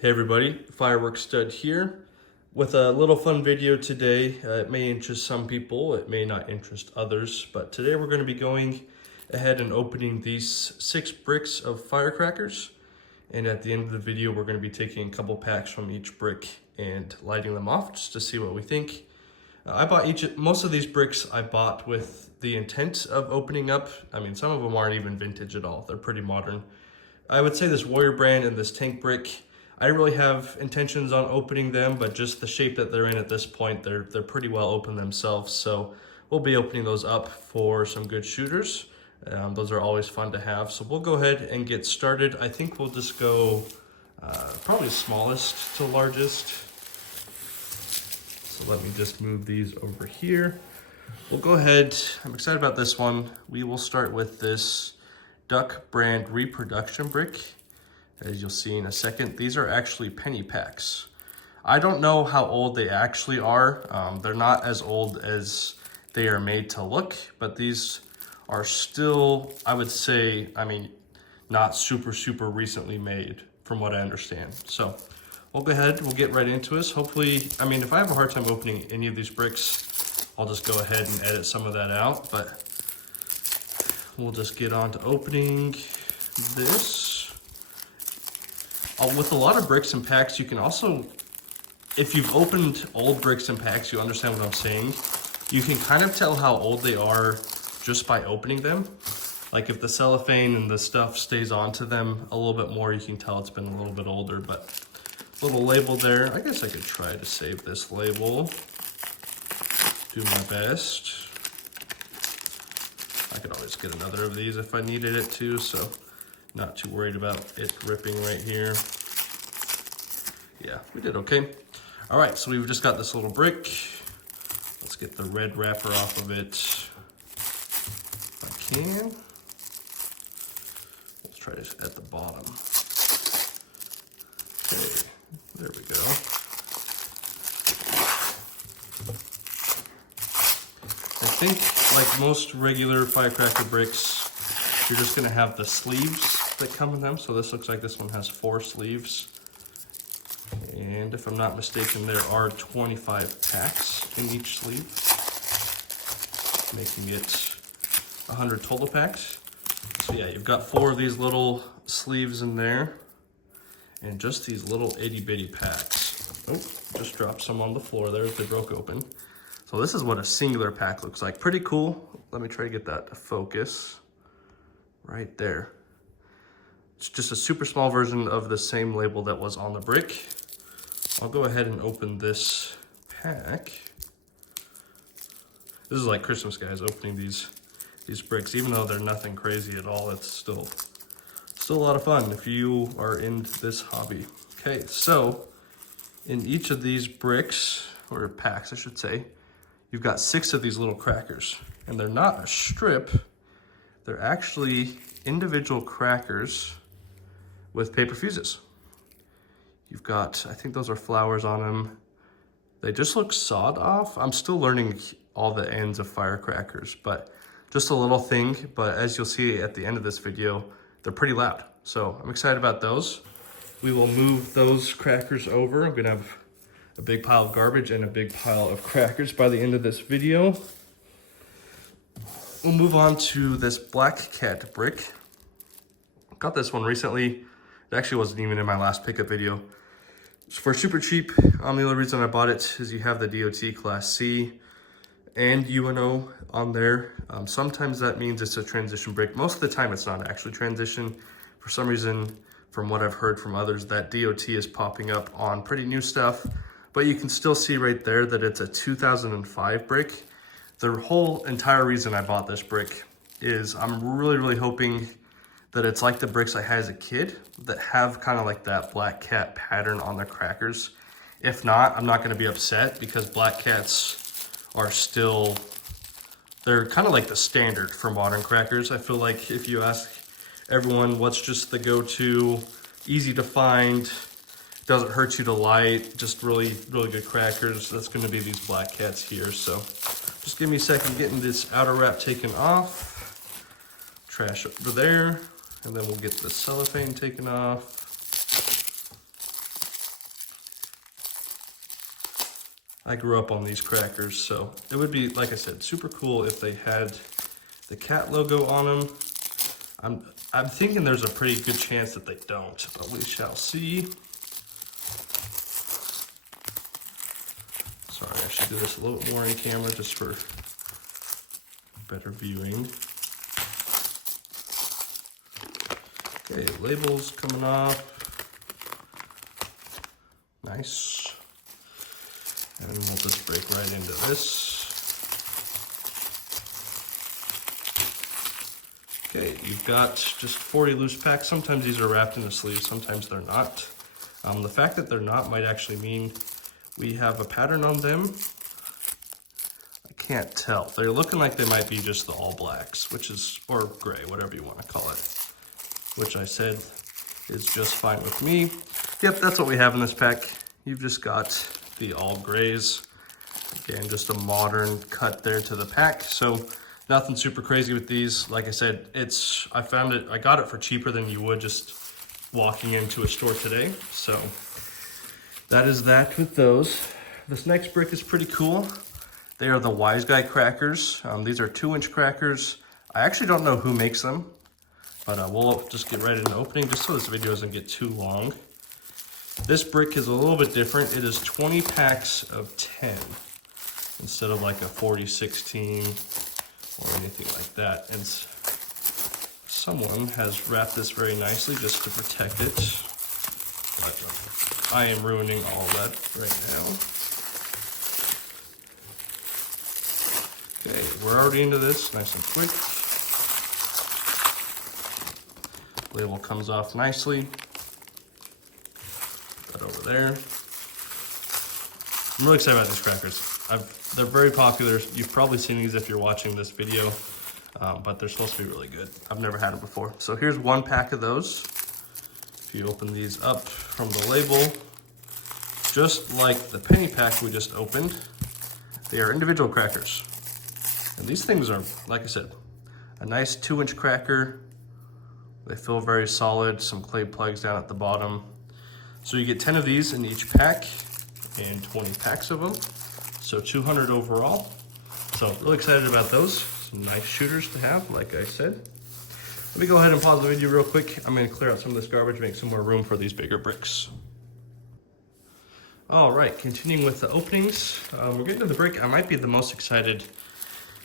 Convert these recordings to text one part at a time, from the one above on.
Hey everybody, Fireworks Stud here with a little fun video today. It may interest some people, it may not interest others, but today we're going to be going ahead and opening these 6 bricks of firecrackers. And at the end of the video, we're going to be taking a couple packs from each brick and lighting them off just to see what we think. I bought most of these bricks I bought with the intent of opening up. I mean, some of them aren't even vintage at all. They're pretty modern. I would say this Warrior brand and this tank brick, I didn't really have intentions on opening them, but just the shape that they're in at this point, they're pretty well open themselves. So we'll be opening those up for some good shooters. Those are always fun to have. So we'll go ahead and get started. I think we'll just go probably smallest to largest. So let me just move these over here. We'll go ahead, I'm excited about this one. We will start with this Duck brand reproduction brick. As you'll see in a second, these are actually penny packs. I don't know how old they actually are. They're not as old as they are made to look, but these are still, I would say, not super recently made from what I understand. So we'll go ahead, we'll get right into this. Hopefully, if I have a hard time opening any of these bricks, I'll just go ahead and edit some of that out, but we'll just get on to opening this. With a lot of bricks and packs, you can also, if you've opened old bricks and packs, you understand what I'm saying. You can kind of tell how old they are just by opening them. Like if the cellophane and the stuff stays onto them a little bit more, you can tell it's been a little bit older. But little label there. I guess I could try to save this label. Do my best. I could always get another of these if I needed it to, so not too worried about it ripping right here. Yeah, we did okay. All right, so we've just got this little brick. Let's get the red wrapper off of it if I can. Let's try this at the bottom. Okay, there we go. I think, like most regular firecracker bricks, you're just gonna have the sleeves that come in them. So this looks like this one has 4 sleeves. And if I'm not mistaken, there are 25 packs in each sleeve, making it 100 total packs. So yeah, you've got 4 of these little sleeves in there, and just these little itty bitty packs. Oh, just dropped some on the floor there as they broke open. So this is what a singular pack looks like. Pretty cool. Let me try to get that to focus right there. It's just a super small version of the same label that was on the brick. I'll go ahead and open this pack. This is like Christmas, guys, opening these bricks. Even though they're nothing crazy at all, it's still a lot of fun if you are in this hobby. Okay, so in each of these bricks, or packs I should say, you've got 6 of these little crackers. And they're not a strip, they're actually individual crackers with paper fuses. You've got, I think those are flowers on them. They just look sawed off. I'm still learning all the ends of firecrackers, but just a little thing. But as you'll see at the end of this video, they're pretty loud. So I'm excited about those. We will move those crackers over. I'm gonna have a big pile of garbage and a big pile of crackers by the end of this video. We'll move on to this Black Cat brick. Got this one recently. It actually wasn't even in my last pickup video. It's for super cheap. The only reason I bought it is you have the DOT Class C and UNO on there. Sometimes that means it's a transition brick. Most of the time it's not actually transition. For some reason, from what I've heard from others, that DOT is popping up on pretty new stuff. But you can still see right there that it's a 2005 brick. The whole entire reason I bought this brick is I'm really hoping that it's like the bricks I had as a kid that have kind of like that Black Cat pattern on their crackers. If not, I'm not gonna be upset because Black Cats are still, they're kind of like the standard for modern crackers. I feel like if you ask everyone what's just the go-to, easy to find, doesn't hurt you to light, just really good crackers, that's gonna be these Black Cats here. So just give me a second getting this outer wrap taken off. Trash over there. And then we'll get the cellophane taken off. I grew up on these crackers, so it would be, like I said, super cool if they had the cat logo on them. I'm thinking there's a pretty good chance that they don't, but we shall see. Sorry, I should do this a little bit more in camera just for better viewing. Okay, labels coming off. Nice. And we'll just break right into this. Okay, you've got just 40 loose packs. Sometimes these are wrapped in a sleeve, sometimes they're not. The fact that they're not might actually mean we have a pattern on them. I can't tell. They're looking like they might be just the all blacks, which is, or gray, whatever you want to call it, which I said is just fine with me. Yep, that's what we have in this pack. You've just got the all grays. Again, just a modern cut there to the pack. So nothing super crazy with these. Like I said, I got it for cheaper than you would just walking into a store today. So that is that with those. This next brick is pretty cool. They are the Wise Guy crackers. These are 2-inch crackers. I actually don't know who makes them, but we'll just get right into opening just so this video doesn't get too long. This brick is a little bit different. It is 20 packs of 10 instead of like a 40-16 or anything like that. And someone has wrapped this very nicely just to protect it. But I am ruining all that right now. Okay, we're already into this, nice and quick. Label comes off nicely. Put that over there. I'm really excited about these crackers. They're very popular. You've probably seen these if you're watching this video, but they're supposed to be really good. I've never had them before. So here's one pack of those. If you open these up from the label, just like the penny pack we just opened, they are individual crackers. And these things are, like I said, a nice 2-inch cracker. They feel very solid, some clay plugs down at the bottom. So you get 10 of these in each pack and 20 packs of them. So 200 overall. So really excited about those. Some nice shooters to have, like I said. Let me go ahead and pause the video real quick. I'm gonna clear out some of this garbage, make some more room for these bigger bricks. All right, continuing with the openings. We're getting to the brick I might be the most excited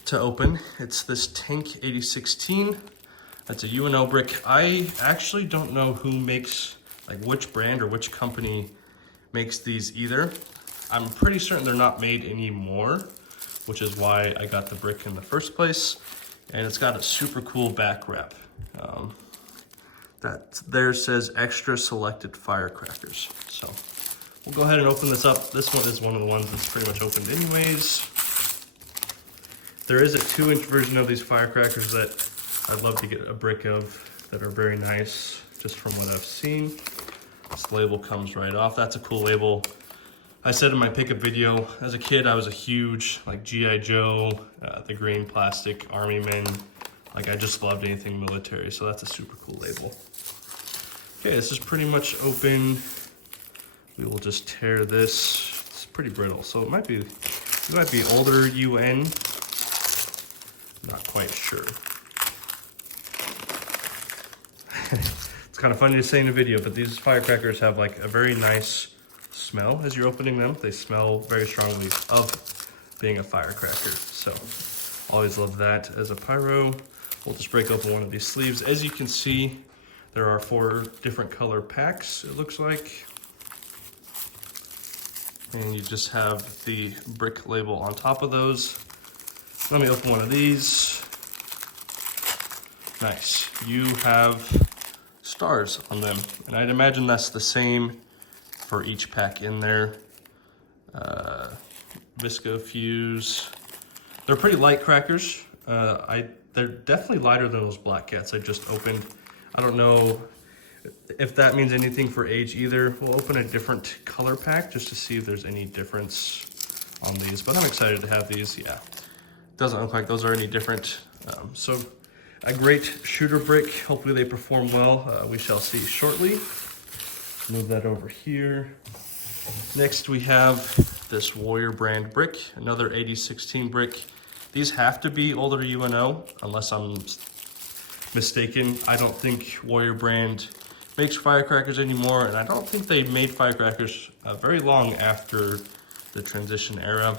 to open. It's this Tank 8016. That's a UNO brick. I actually don't know who makes, like which brand or which company makes these either. I'm pretty certain they're not made anymore, which is why I got the brick in the first place. And it's got a super cool back wrap. That there says extra selected firecrackers. So we'll go ahead and open this up. This one is one of the ones that's pretty much opened anyways. There is a 2-inch version of these firecrackers that I'd love to get a brick of that are very nice, just from what I've seen. This label comes right off. That's a cool label. I said in my pickup video, as a kid, I was a huge, like G.I. Joe, the green plastic, Army men. Like I just loved anything military, so that's a super cool label. Okay, this is pretty much open. We will just tear this. It's pretty brittle, so it might be older UN. Not quite sure. It's kind of funny to say in a video, but these firecrackers have like a very nice smell as you're opening them. They smell very strongly of being a firecracker. So always love that as a pyro. We'll just break open one of these sleeves. As you can see, there are 4 different color packs, it looks like. And you just have the brick label on top of those. Let me open one of these. Nice. You have stars on them. And I'd imagine that's the same for each pack in there. Visco Fuse. They're pretty light crackers. They're definitely lighter than those Black Cats I just opened. I don't know if that means anything for age either. We'll open a different color pack just to see if there's any difference on these, but I'm excited to have these. Yeah, doesn't look like those are any different. So a great shooter brick. Hopefully they perform well. We shall see shortly. Move that over here. Next we have this Warrior brand brick, another 8016 brick. These have to be older UNO, unless I'm mistaken. I don't think Warrior brand makes firecrackers anymore, and I don't think they made firecrackers very long after the transition era.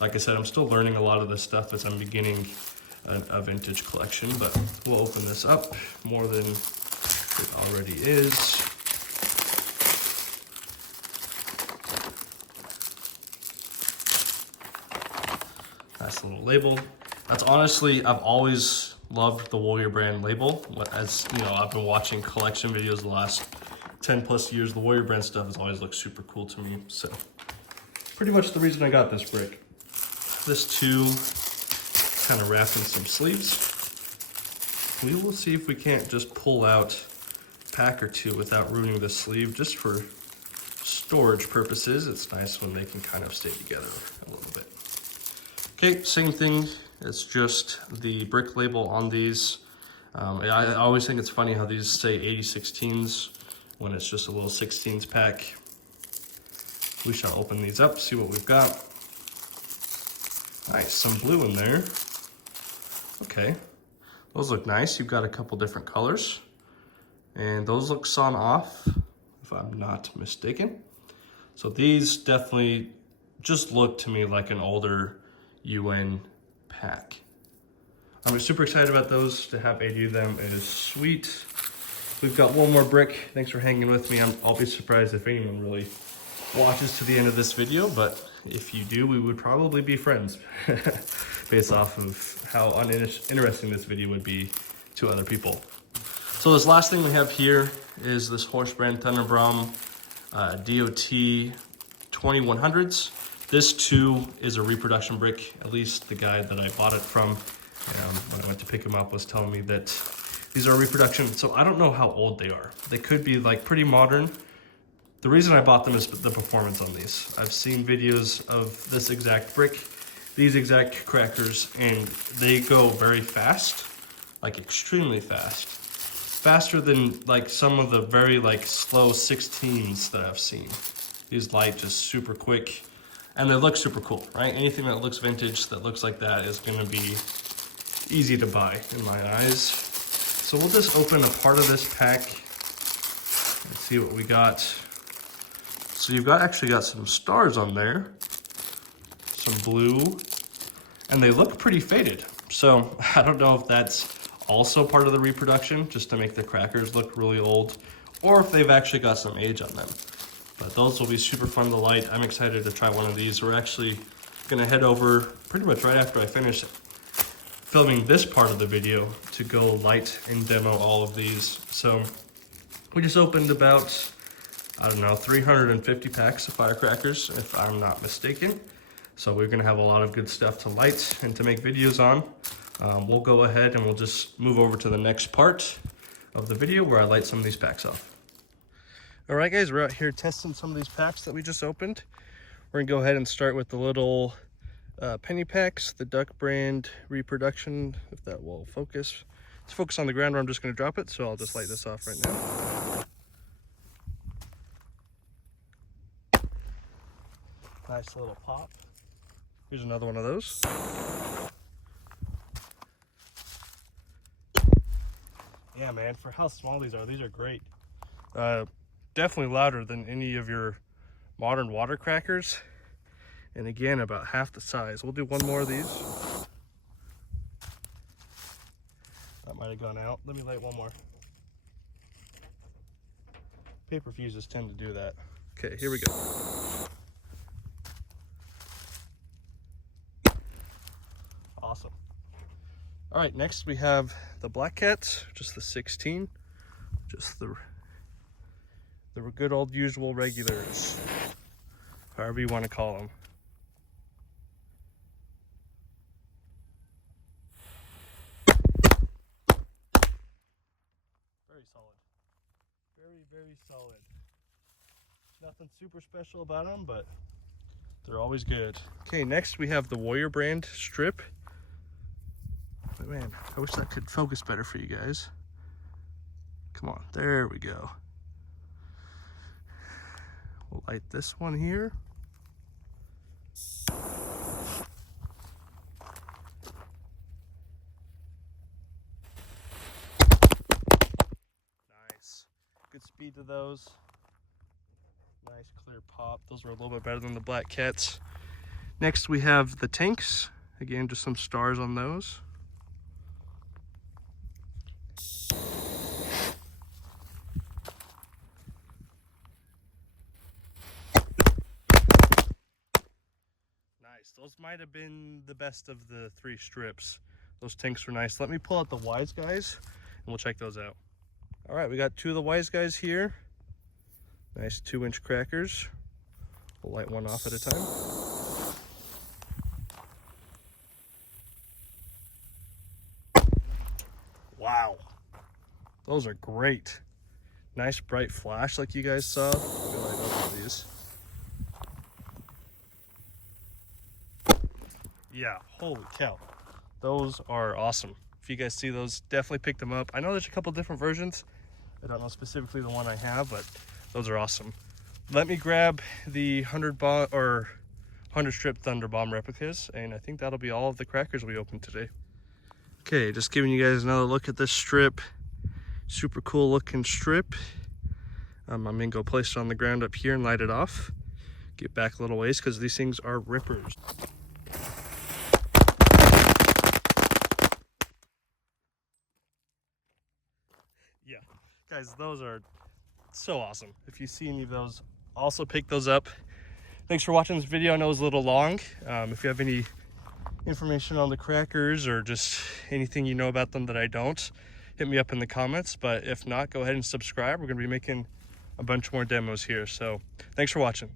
Like I said, I'm still learning a lot of this stuff as I'm beginning a vintage collection, but we'll open this up more than it already is. Nice little label. That's honestly, I've always loved the Warrior brand label. As you know, I've been watching collection videos the last 10 plus years. The Warrior brand stuff has always looked super cool to me. So pretty much the reason I got this brick. This too, kind of wrapped in some sleeves. We will see if we can't just pull out a pack or two without ruining the sleeve, just for storage purposes. It's nice when they can kind of stay together a little bit. Okay, same thing. It's just the brick label on these. I always think it's funny how these say 8016s when it's just a little 16s pack. We shall open these up, see what we've got. Nice, some blue in there. Okay, those look nice. You've got a couple different colors. And those look sawn off, if I'm not mistaken. So these definitely just look to me like an older UN pack. I'm super excited about those. To have 80 of them is sweet. We've got one more brick. Thanks for hanging with me. I'll be surprised if anyone really watches to the end of this video, but if you do, we would probably be friends based off of how uninteresting this video would be to other people. So this last thing we have here is this Horse brand Thunderbraum DOT 2100s. This too is a reproduction brick, at least the guy that I bought it from when I went to pick him up was telling me that these are reproduction. So I don't know how old they are. They could be like pretty modern. The reason I bought them is the performance on these. I've seen videos of this exact brick, these exact crackers, and they go very fast, like extremely fast. Faster than like some of the very like slow 16s that I've seen. These light just super quick. And they look super cool, right? Anything that looks vintage, that looks like that, is gonna be easy to buy in my eyes. So we'll just open a part of this pack and see what we got. So you've actually got some stars on there, some blue, and they look pretty faded. So I don't know if that's also part of the reproduction, just to make the crackers look really old, or if they've actually got some age on them. But those will be super fun to light. I'm excited to try one of these. We're actually gonna head over pretty much right after I finish filming this part of the video to go light and demo all of these. So we just opened about, I don't know, 350 packs of firecrackers, if I'm not mistaken. So we're gonna have a lot of good stuff to light and to make videos on. We'll go ahead and we'll just move over to the next part of the video where I light some of these packs off. All right, guys, we're out here testing some of these packs that we just opened. We're gonna go ahead and start with the little penny packs, the Duck brand reproduction, if that will focus. Let's focus on the ground where I'm just gonna drop it, so I'll just light this off right now. Nice little pop. Here's another one of those. Yeah, man, for how small these are great. Definitely louder than any of your modern water crackers. And again, about half the size. We'll do one more of these. That might have gone out. Let me light one more. Paper fuses tend to do that. Okay, here we go. Awesome. All right, next we have the Black Cats, just the 16. Just the good old usual regulars, however you want to call them. Very solid. Very, very solid. Nothing super special about them, but they're always good. Okay, next we have the Warrior brand strip. But man, I wish that could focus better for you guys. Come on, there we go. We'll light this one here. to those. Nice clear pop. Those were a little bit better than the black cats. Next we have the tanks. Again, just some stars on those. Nice. Those might have been the best of the 3 strips. Those tanks were nice. Let me pull out the wise guys and we'll check those out. All right, we got 2 of the wise guys here. Nice 2-inch crackers. We'll light one off at a time. Wow, those are great. Nice bright flash like you guys saw. I'll light up these. Yeah, holy cow. Those are awesome. If you guys see those, definitely pick them up. I know there's a couple different versions. I don't know specifically the one I have, but those are awesome. Let me grab the 100 strip Thunder Bomb replicas, and I think that'll be all of the crackers we opened today. Okay, just giving you guys another look at this strip. Super cool looking strip. I'm gonna go place it on the ground up here and light it off. Get back a little ways because these things are rippers. Yeah, guys, those are so awesome. If you see any of those, also pick those up. Thanks for watching this video. I know it was a little long. If you have any information on the crackers or just anything you know about them that I don't, hit me up in the comments. But if not, go ahead and subscribe. We're going to be making a bunch more demos here. So thanks for watching.